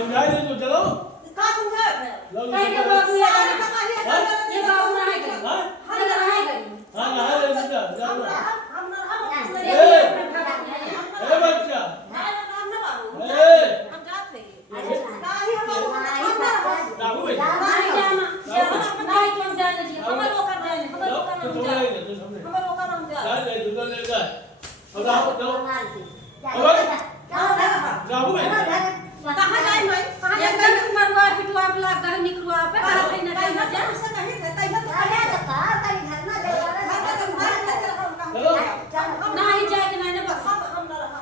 समझा दे तो चलो का समझा कहीं के बाबू ये बाबू ना है कहीं हां हां ना है कहीं हां ना है बेटा जाओ हम ना ए बच्चा हम ना बाबू ए हम जाते अरे नाही हम बाबू बेटा नहीं जाना नहीं क्यों जाने दिया हमारे वो कर रहे हैं हमारे वो कर तो हम समझ जा नहीं तो समझ हमारे वो कर हम जा जा ले तो ले जा अब आओ तो बाबू बेटा कहां जाए मैं कहां ये जाए कहीं मरवा पिटवा बला कहीं निकलवा पे कहां कहीं ना कहीं जा से नहीं रहता है तो आया तो का कहीं घर में दे चलो नहीं जाए कि नहीं ना बस हम ना रहा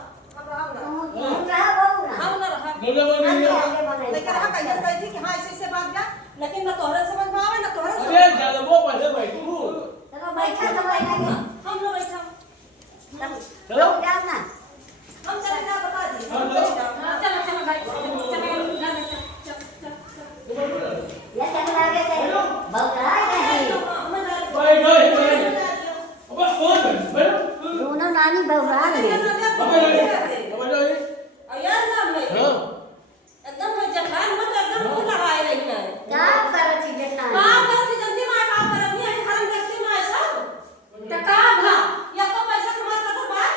बोलो बोलो लेकिन रहा कहीं कही थी कि हां ऐसे ऐसे बात जा लेकिन ना तोहरे समझ में आवे ना तोहरे अरे चलो वो पहले बैठ तू हम लोग बैठा चलो हम चले जा बता दी हम चले जा चलो चलो भाई भाई भाई भाई अब कौन है बैठो नानी बहुरान ले अब जाओ यार ना मैं हां एकदम मैं जखान मत एकदम फूल लगाए रही है क्या करत छी जेठा काम करती जल्दी में काम करती है घर में देखती ना सब तो का भा या तो पैसा तुम्हारा कदर बाय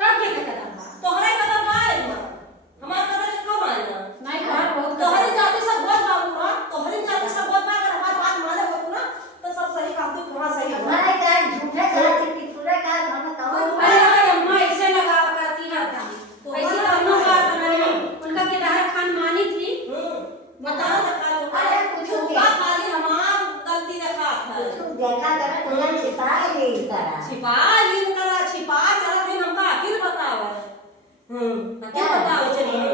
तब के करता तोहरे कदर बाय हमारा कदर कम है ना नहीं घर बहुत तोहरी जाति सब बहुत बाबू ना तोहरी जाति सब बहुत बाय अगर हमारी बात माने हो ना तो सब सही काम तू कहां सही है हमारे का झूठे कहत छी पूरे का हम कहत अरे अम्मा ऐसे लगा करती है तो ऐसी कामों का बनाने उनका के दाहर खान मानी थी बताओ ना खा अरे कुछ का खाली हमार गलती रखा था देखा कर तुझे छिपाए नहीं करा छिपा लीन करा छिपा चला फिर हमका अकिल बतावे अकिल बतावे चलिए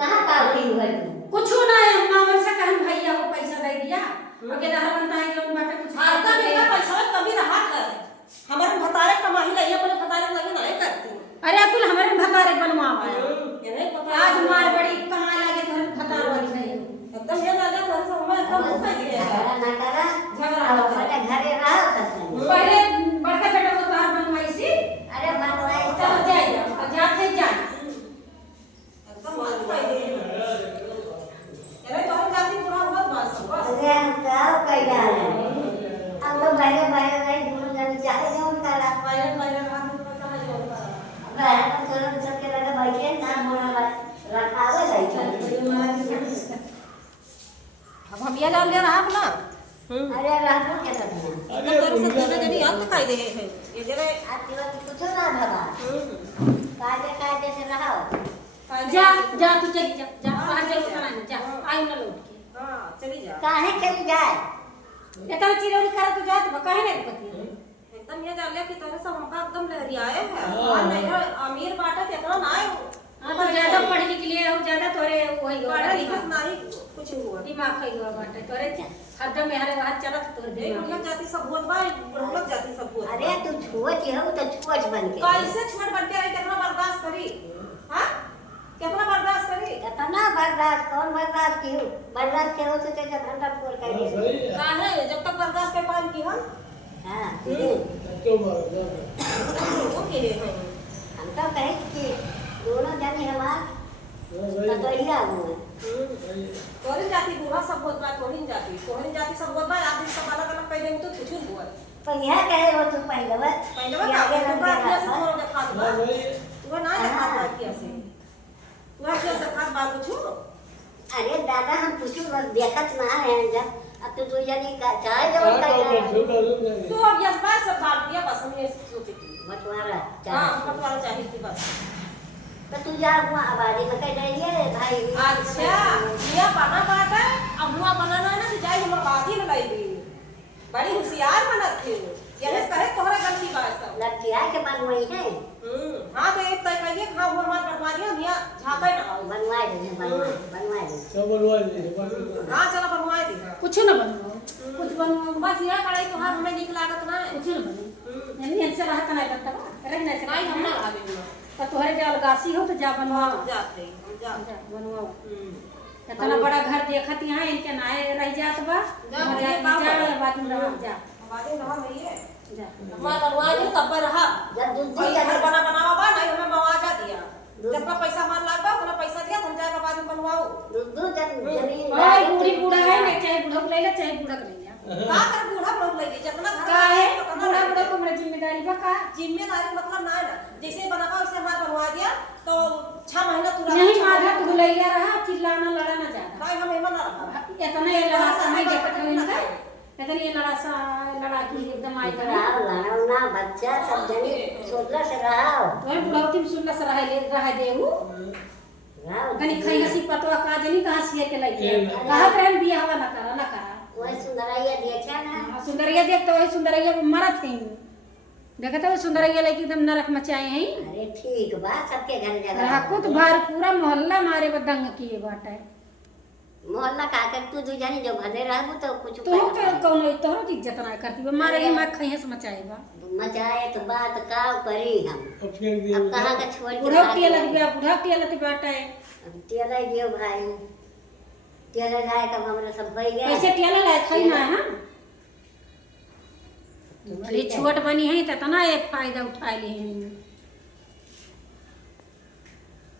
कहां का उठी हुआ तू कुछ ना है अम्मा मन से कहन भैया को पैसा दे दिया और के दाहर बनता है जो बाटे कुछ आता मेरा पैसा कभी रहा था हमारे भतारे कमाई नहीं अपने भतारे लगे नहीं करती अरे अतुल हमारे भतारे बनवावा ये नहीं पता आज मार बड़ी कहां लागे तो भतार वाली नहीं एकदम ये लगा घर से हमें एकदम भूख लगी है झगड़ा ना करा झगड़ा घरे रहो कसम पहले बड़का बेटा को बाहर बनवाई सी अरे बनवाई चल जाए जाते जाए एकदम भूख लगी है ये तो हम जाती पूरा हुआ बस बस अरे हम जाओ कई डाल हम तो भाई भाई नहीं दूर जाने चाहे जो करा पहले पहले रात में पता नहीं होता मैं हम चलो सबके लगे बैठे ना मोरा रखावे बैठे अब हम ये डाल ले रहा अपना अरे रहतो के सब अरे तेरे से तेरे जनी हाथ दिखाई दे है ये जरे आज कुछ ना भरा काजे से रहो जा जा तू चली जा जा बाहर जा खाना जा आई ना लौट के हां चली जा काहे चली जाए इतना चिरौरी कर तो जात काहे नहीं पति एकदम ये जान ले कि तेरे से हमका एकदम लहरी आए है और नहीं अमीर बाटा इतना ना है हां तो ज्यादा पढ़ लिख लिए हो ज्यादा तोरे वही हो पढ़ा लिखा नहीं कुछ हुआ दिमाग खई हुआ बाटे तोरे हरदम मेहरे बाहर चलत तोर देख हम लोग जाति सब बहुत बार हम लोग जाति सब बहुत अरे तू छुअच हो तो छुअच बन के कैसे छोड़ बन के रही कितना बर्दाश्त करी हां कितना बर्दाश्त करी कितना बर्दाश्त कौन बर्दाश्त की बर्दाश्त के हो तो तेरे घंटा पूर कर दे सही है काहे जब तक बर्दाश्त कर पाएं की हम हां क्यों मारो ओके है हम तो कहे कि दोनों जाने हमार कतरिया हुए कोरिन जाति बुरा सब बहुत बार कोरिन जाति सब बहुत बार आदमी सब अलग अलग पहले तो कुछ नहीं हुआ पर यह कहे हो तू पहले पहले का आगे तो लग बात गया से थोड़ा देखा दो भाई वो ना देखा बात किया से वो क्या देखा बात कुछ अरे दादा हम कुछ देखत ना है जब अब तो जाने का चाहे जो तो अब यस बात सब बात दिया बस हम ये सोचे कि मतवारा हां पटवारा चाहिए थी बस तो तू जा हुआ आबादी में कह रही है भाई अच्छा ये बना बाटा अब हुआ बनाना ना तो जाए हम बादी में लाई दी बड़ी होशियार बनत थे ये कहे तोहरा गलती बात सब लड़कियां के बनवाई है हां तो एक तय कहिए हां वो हमार बनवा दिया मियां झापे ना बनवा दे बनवा दे सब बनवा दे हां चलो बनवा दी कुछ ना बनवाओ कुछ बनवाओ बस ये कढ़ाई तो हां हमें निक लागत ना कुछ ना बने नहीं ऐसे रहता नहीं बनता रहना से नहीं हम ना आवे तो तोहरे के अलगासी हो तो जा बनवाओ जाते हम जा जा बनवाओ इतना बड़ा घर देखत यहाँ इनके नाए रह जात बा जा, जा बाद में रह जा हमारे ना नहीं है जा हमार बनवा दी तब रहा जब दूसरी कोई घर बना बनावा बा नहीं हमें मवाजा दिया जितना पैसा हमार लागबा उतना पैसा दिया हम जाए बाद में बनवाओ दो जमीन भाई बूढ़ी बूढ़ा है ना, चाहे बूढ़ा को ले ले चाहे बूढ़ा को ले ले। का कर बूढ़ा लोग ले जितना घर का है उतना बूढ़ा ले बूढ़ा को मेरी जिम्मेदारी बा का? जिम्मेदारी मतलब ना है ना, जैसे बनावा वैसे हमार बनवा दिया तो 6 महीना तुरंत नहीं माधा तो गुलैया रहा, चिल्लाना लड़ाना ज्यादा। भाई हम एमन ना रखा इतना ये लड़ा समय देखत हो इनका, इतना ये लड़ा की एकदम आई कर रहा लाना बच्चा सब जनी सोचला से रहा तो बुढ़ौती में सुनला से रह देऊ कनी खई हसी पतवा का जनी कहां से के लगे कहा प्रेम बियाह ना करा वही सुंदरैया देखा ना सुंदरिया देख तो वही सुंदरिया मरत है देखत हो सुंदरिया लेके एकदम नरक मचाए हैं। अरे ठीक बा सबके घर जगह राकुत बार पूरा मोहल्ला मारे बदंग किए बाटे। मोहल्ला का कर तू दू जानी जो घरे रहबू तो कुछ तो कौन तोहरो की इज्जत ना करती बा मारे ही मार खई हस मचाए बा मचाए तो बात का करी हम अब फिर दिए अब कहां का छोड़ के बुढ़ा टिया लत बाटे अब तेरा दियो भाई तेरा जाए तब हमरा सब बई गए कैसे टिया लाए खई ना हां बड़ी छोट बनी है त तना एक फायदा उठा ली है।